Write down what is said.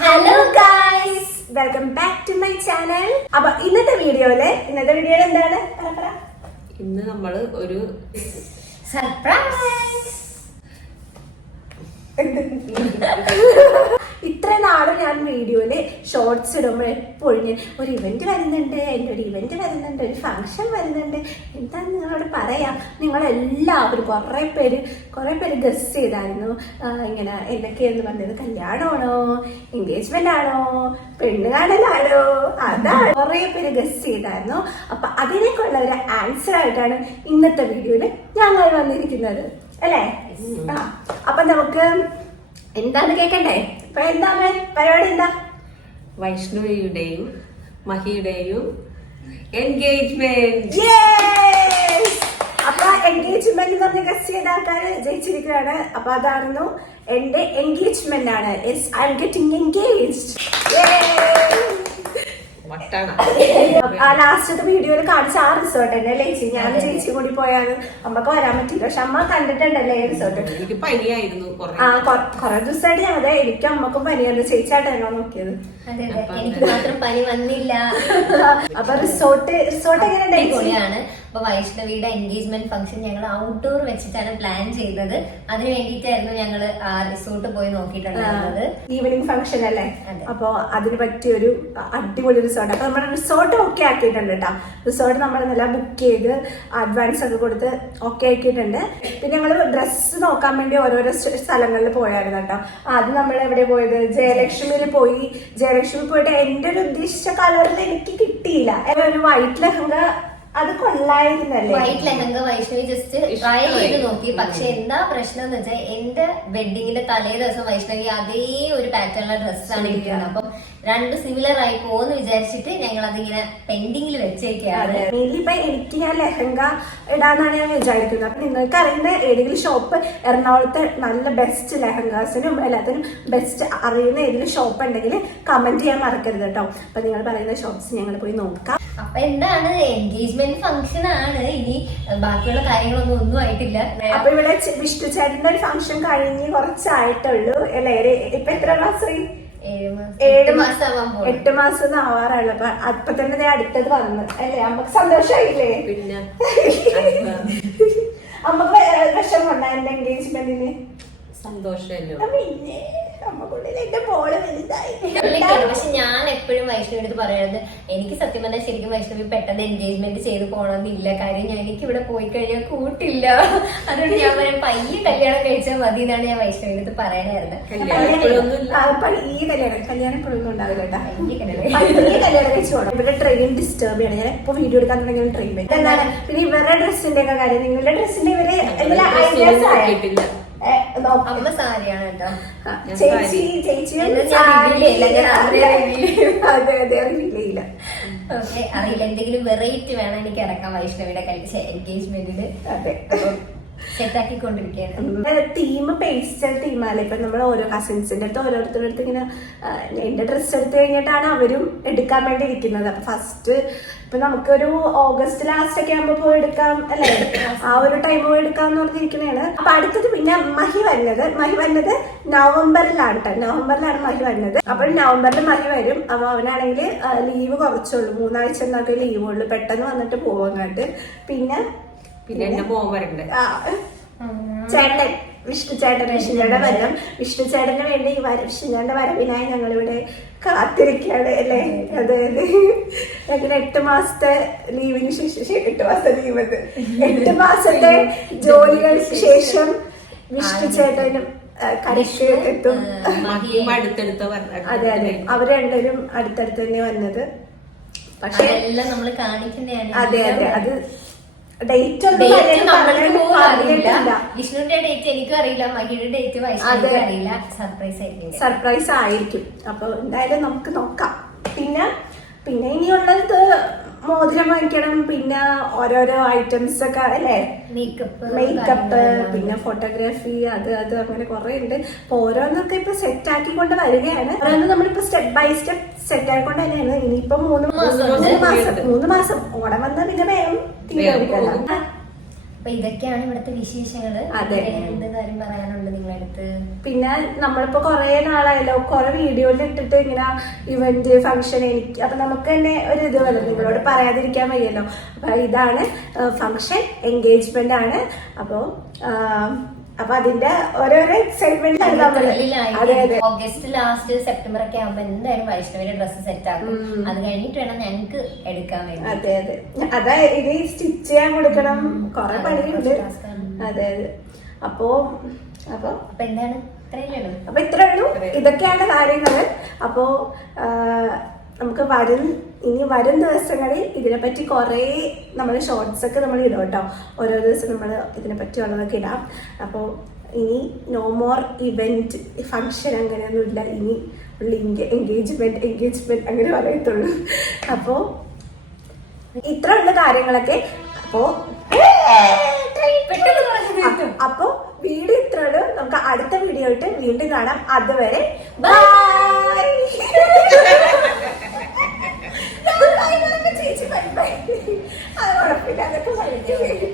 Hello guys, welcome back to my channel. അപ്പൊ ഇന്നത്തെ വീഡിയോയില് എന്താണ് ഇന്ന് നമ്മള് ഒരു സർപ്രൈസ്. ഇത്ര നാളും ഞാൻ വീഡിയോയില് ഷോർട്സ് ഇടുമ്പോൾ എപ്പോഴും ഞാൻ ഒരു ഇവന്റ് വരുന്നുണ്ട്, എൻ്റെ ഒരു ഇവന്റ് വരുന്നുണ്ട്, ഒരു ഫംഗ്ഷൻ വരുന്നുണ്ട്, എന്താന്ന് നിങ്ങളോട് പറയാം. നിങ്ങളെല്ലാവരും കുറെ പേര് ഗസ് ചെയ്തായിരുന്നു. ഇങ്ങനെ എന്തൊക്കെയെന്ന് പറഞ്ഞത്, കല്യാണമാണോ, എൻഗേജ്മെന്റ് ആണോ, പെണ്ണ് കാണലാണോ, അതാണ് കുറെ പേര് ഗസ് ചെയ്തായിരുന്നു. അപ്പൊ അതിനേക്കുള്ള ഒരു ആൻസർ ആയിട്ടാണ് ഇന്നത്തെ വീഡിയോയില് ഞങ്ങൾ വന്നിരിക്കുന്നത്, അല്ലേ? അപ്പൊ നമുക്ക് എന്താന്ന് കേക്കണ്ടേ? ഇപ്പൊ എന്താണ് പരിപാടി? എന്താ? വൈഷ്ണവിയുടെയും മഹിയുടെയും എൻഗേജ്മെന്റ്. അപ്പൊ എൻഗേജ്മെന്റ് എന്ന് പറഞ്ഞ ഗസ്റ്റ് ചെയ്ത ആൾക്കാര് ജയിച്ചിരിക്കുകയാണ്. അപ്പൊ അതായിരുന്നു എന്റെ എൻഗേജ്മെന്റ് ആണ്. I am getting engaged. ലാസ്റ്റത്തെ വീഡിയോയിൽ കാണിച്ച ആ റിസോർട്ട് തന്നെ ചേച്ചി, ഞാൻ ചേച്ചി കൂടി പോയാണ്. അമ്മക്ക് വരാൻ പറ്റില്ല, പക്ഷെ അമ്മ കണ്ടിട്ടുണ്ടല്ലേ ഈ റിസോർട്ട്. എനിക്ക് പനിയായിരുന്നു കൊറേ ദിവസമായിട്ട് ഞാൻ അതെ, എനിക്കും അമ്മക്കും പനിയായിരുന്നു. ചേച്ചിയായിട്ടാണോ നോക്കിയത്? എനിക്ക് മാത്രം പനി വന്നില്ല. അപ്പൊ റിസോർട്ട് എങ്ങനെ അടിപൊളിയാണ്. അപ്പൊ വൈഷ്ണവിയുടെ എൻഗേജ്മെന്റ് ഫംഗ്ഷൻ ഞങ്ങൾ ഔട്ട്ഡോർ വെച്ചിട്ടാണ് പ്ലാൻ ചെയ്തത്. അതിന് വേണ്ടിയിട്ടായിരുന്നു ഞങ്ങൾ ആ റിസോർട്ട് പോയി നോക്കിയിട്ടുണ്ടായിരുന്നത്. ഈവനിങ് ഫംഗ്ഷൻ അല്ലേ? അപ്പൊ അതിന് പറ്റിയ ഒരു അടിപൊളി റിസോർട്ട്. അപ്പൊ നമ്മുടെ റിസോർട്ട് ഓക്കെ ആക്കിയിട്ടുണ്ട് കേട്ടോ. റിസോർട്ട് നമ്മൾ നല്ല ബുക്ക് ചെയ്ത് അഡ്വാൻസ് ഒക്കെ കൊടുത്ത് ഓക്കെ ആക്കിയിട്ടുണ്ട്. പിന്നെ ഞങ്ങൾ ഡ്രസ്സ് നോക്കാൻ വേണ്ടി ഓരോരോ സ്ഥലങ്ങളിൽ പോയായിരുന്നു കേട്ടോ. ആദ്യം നമ്മൾ എവിടെ പോയത്? ജയലക്ഷ്മിയിൽ പോയി. ജയലക്ഷ്മി പോയിട്ട് എന്റെ ഒരു ഉദ്ദേശിച്ച കളറിൽ എനിക്ക് കിട്ടിയില്ല. ഒരു വൈറ്റ് ലെഹങ്ക, അത് കൊള്ളായിരുന്നല്ലേ? White lehenga Vaishnavi just try ചെയ്ത് നോക്കി. പക്ഷെ എന്താ പ്രശ്നം എന്ന് വെച്ചാൽ എന്റെ വെഡിങ്ങിന്റെ തലേ ദിവസം വൈഷ്ണവി അതേ ഒരു പാറ്റേണുള്ള ഡ്രസ്സാണ് ഇരിക്കുന്നത്. അപ്പം രണ്ട് സിമിലർ ആയി പോകുമെന്ന് വിചാരിച്ചിട്ട് ഞങ്ങൾ അതിങ്ങനെ പെൻഡിങ്ങിൽ വെച്ചേക്കാണ്. ഇപ്പൊ എനിക്ക് ഞാൻ ലെഹങ്ക ഇടാന്നാണ് ഞാൻ വിചാരിക്കുന്നത്. അപ്പൊ നിങ്ങൾക്ക് അറിയുന്ന ഏതെങ്കിലും ഷോപ്പ്, എറണാകുളത്തെ നല്ല ബെസ്റ്റ് ലെഹങ്കാസിനും എല്ലാത്തിനും ബെസ്റ്റ് അറിയുന്ന ഏതെങ്കിലും ഷോപ്പ് ഉണ്ടെങ്കിൽ കമന്റ് ചെയ്യാൻ മറക്കരുത് കേട്ടോ. അപ്പൊ നിങ്ങൾ പറയുന്ന ഷോപ്സ് ഞങ്ങൾ പോയി നോക്കാം. അപ്പൊ എന്താണ്, എൻഗേജ്മെന്റ് ഫംഗ്ഷൻ ആണ്. ഇനി ബാക്കിയുള്ള കാര്യങ്ങളൊന്നും ഒന്നും ആയിട്ടില്ല. അപ്പൊ ഇവിടെ വിഷ്ണു ചേട്ടന്റെ ഒരു ഫംഗ്ഷൻ കഴിഞ്ഞ് കുറച്ചായിട്ടുള്ളൂ അല്ലേ? ഇപ്പൊ എത്ര മാസം? 7 മാസം 8 മാസം ആവാറുള്ളൂ. അപ്പൊ തന്നെ അടുത്തത് വന്ന് അല്ലേ? നമുക്ക് സന്തോഷമായില്ലേ? പിന്നെ അമ്മക്ക് വിഷമം ഉണ്ടാ എന്റെ എൻഗേജ്മെന്റിന്? സന്തോഷമല്ലോ. പിന്നെ അമ്മക്കുള്ളിൽ എന്റെ മോള് വലുതായി. പക്ഷെ ഞാൻ എപ്പോഴും വൈഷ്ണവി അടുത്ത് പറയുന്നത്, എനിക്ക് സത്യം പറഞ്ഞാൽ ശരിക്കും വൈഷ്ണവി പെട്ടെന്ന് എൻഗേജ്മെന്റ് ചെയ്ത് പോകണമെന്നില്ല. കാര്യം എനിക്ക് ഇവിടെ പോയി കഴിഞ്ഞാൽ കൂട്ടില്ല. അതുകൊണ്ട് ഞാൻ പറയാം പയ്യെ കല്യാണം കഴിച്ചാൽ മതി എന്നാണ് ഞാൻ വൈഷ്ണവി അടുത്ത് പറയാനായിരുന്നത്. കല്യാണം ഇപ്പോഴൊന്നും ഉണ്ടാവില്ല കേട്ടോ. കല്യാണം കഴിച്ചു പോകണം. ഇവരുടെ ട്രെയിൻ ഡിസ്റ്റർബ് ചെയ്യണം. ഞാൻ എപ്പോ വീഡിയോ എടുക്കാൻ തുടങ്ങിയാലും ട്രെയിൻ വരും. എന്താണ് പിന്നെ ഇവരുടെ ഡ്രസ്സിന്റെ ഒക്കെ കാര്യം? നിങ്ങളുടെ ഡ്രസ്സിന്റെ ഇവര് അമ്മ സാരിയാണ് കേട്ടോ. ചേച്ചിയും ഓക്കെ, അറിയില്ല, എന്തെങ്കിലും വെറൈറ്റി വേണം എനിക്ക് ഇറക്കാം വൈഷ്ണവിയുടെ എൻഗേജ്മെന്റിന്. അതെ, സെറ്റാക്കിക്കൊണ്ടിരിക്കുകയാണ്. Team pastel ടീമല്ലേ? ഇപ്പൊ നമ്മൾ ഓരോ കസിൻസിന്റെ അടുത്ത് ഓരോരുത്തരുടെ അടുത്ത് ഇങ്ങനെ എന്റെ ഡ്രസ്സ് എടുത്തു കഴിഞ്ഞിട്ടാണ് അവരും എടുക്കാൻ വേണ്ടി ഇരിക്കുന്നത്. അപ്പൊ ഫസ്റ്റ് ഇപ്പൊ നമുക്കൊരു ഓഗസ്റ്റ് ലാസ്റ്റ് ഒക്കെ ആകുമ്പോ പോയി എടുക്കാം അല്ലേ? ആ ഒരു ടൈം പോയി എടുക്കാന്ന് പറഞ്ഞിരിക്കുന്നതാണ്. അപ്പൊ അടുത്തത് പിന്നെ മഹി വരുന്നത് നവംബറിലാണ് കേട്ടോ. നവംബറിലാണ് മഹി വരുന്നത്. അപ്പൊ നവംബറിൽ മഹി വരും. അപ്പൊ അവനാണെങ്കിൽ ലീവ് കുറച്ചുള്ളൂ, 3 ആഴ്ച എന്നൊക്കെ ലീവ് ഉള്ളു. പെട്ടെന്ന് വന്നിട്ട് പോവാങ്ങാട്ട്. പിന്നെ എന്റെ മോൻ വരണ്ടേ? ചേട്ടൻ വിഷ്ണു ചേട്ടന്റെ വരം. വിഷ്ണു ചേട്ടന് വേണ്ടി വിഷ്ണുചേട്ടന്റെ വരവിനായി ഞങ്ങളിവിടെ കാത്തിരിക്കുകയാണ് അല്ലേ? അതായത് ഞങ്ങൾ 8 മാസത്തെ ലീവിന് ശേഷം 8 മാസത്തെ ലീവ് 8 മാസത്തെ ജോലികൾക്ക് ശേഷം വിഷ്ണു ചേട്ടനും കരയ്ക്ക് എത്തും. അതെ, അവര് രണ്ടുപേരും അടുത്തടുത്ത് തന്നെ വന്നത്. പക്ഷെ നമ്മൾ കാണിക്കുന്നതാണ്. അതെ, അത് ഡേറ്റ് വിഷ്ണുവിന്റെ ഡേറ്റ് എനിക്കും അറിയില്ല, മഹിയുടെ ഡേറ്റ് വൈഷ്ണവിക്കും അറിയില്ല. സർപ്രൈസ് ആയിരിക്കും. അപ്പൊ എന്തായാലും നമുക്ക് നോക്കാം. പിന്നെ ഇനിയുള്ളത് മോതിരം വാങ്ങിക്കണം, പിന്നെ ഓരോരോ ഐറ്റംസ് ഒക്കെ അല്ലേ? മേക്കപ്പ്, പിന്നെ ഫോട്ടോഗ്രാഫി, അത് അങ്ങനെ കുറെ ഉണ്ട്. അപ്പൊ ഓരോന്നൊക്കെ ഇപ്പൊ സെറ്റ് ആക്കിക്കൊണ്ട് വരികയാണ്. ഓരോന്ന് നമ്മളിപ്പോ സ്റ്റെപ്പ് ബൈ സ്റ്റെപ്പ് സെറ്റ് ആയിക്കൊണ്ട് തന്നെയാണ്. ഇനിയിപ്പോ 3 മാസം ഓണം വന്നാൽ പിന്നെ വേഗം തീരുമാനിക്കണം. അപ്പൊ ഇതൊക്കെയാണ് ഇവിടുത്തെ വിശേഷങ്ങള്. അതെ. എന്ത് കാര്യം പറയാനുണ്ട് നിങ്ങളടുത്ത്? പിന്നെ നമ്മളിപ്പോ കൊറേ നാളായല്ലോ കുറെ വീഡിയോയിൽ ഇട്ടിട്ട് ഇങ്ങനെ ഇവന്റ് ഫംഗ്ഷൻ എനിക്ക് അപ്പൊ നമുക്ക് തന്നെ ഒരു ഇത് വരും, നിങ്ങളോട് പറയാതിരിക്കാൻ വയ്യല്ലോ. അപ്പൊ ഇതാണ് ഫംഗ്ഷൻ, എൻഗേജ്മെന്റ് ആണ്. അപ്പൊ അതിന്റെ ഓരോരോ എക്സൈറ്റ്മെന്റ് ആണ് നമ്മള്. അതെ അതെ. ഓഗസ്റ്റ് ലാസ്റ്റ് സെപ്റ്റംബർ ഒക്കെ ആകുമ്പോ എന്തായാലും വൈഷ്ണവിന്റെ ഡ്രസ്സ് സെറ്റ് ആക്കും. അത് കഴിഞ്ഞിട്ട് വേണം ഞങ്ങക്ക് എടുക്കാൻ വേണ്ടി. അതെ അതെ. അതാ ഇനി സ്റ്റിച്ച് ചെയ്യാൻ കൊടുക്കണം, കൊറേ പണിയുണ്ട്. അതെ അതെ. അപ്പൊ എന്താണ് ഇത്രയല്ലേ? അപ്പൊ ഇത്രേ ഉള്ളൂ, ഇതൊക്കെയാണ് കാര്യങ്ങള്. അപ്പോ നമുക്ക് ഇനി വരും ദിവസങ്ങളിൽ ഇതിനെപ്പറ്റി കുറേ നമ്മൾ ഷോർട്സ് ഒക്കെ നമ്മൾ ഇടും കേട്ടോ. ഓരോ ദിവസം നമ്മൾ ഇതിനെപ്പറ്റി ഉള്ളതൊക്കെ ഇടാം. അപ്പോൾ ഇനി നോ മോർ ഇവന്റ് ഫംഗ്ഷൻ അങ്ങനെയൊന്നുമില്ല. ഇനി എൻഗേജ്മെന്റ് അങ്ങനെ പറയത്തുള്ളൂ. അപ്പോൾ ഇത്ര ഉള്ള കാര്യങ്ങളൊക്കെ. അപ്പോ വീഡിയോ ഇത്ര ഉള്ളൂ. നമുക്ക് അടുത്ത വീഡിയോ ആയിട്ട് വീണ്ടും കാണാം. അതുവരെ ബൈ. ചേച്ചി ബൈ ബൈ. അത് കുഴപ്പമില്ല, അതൊക്കെ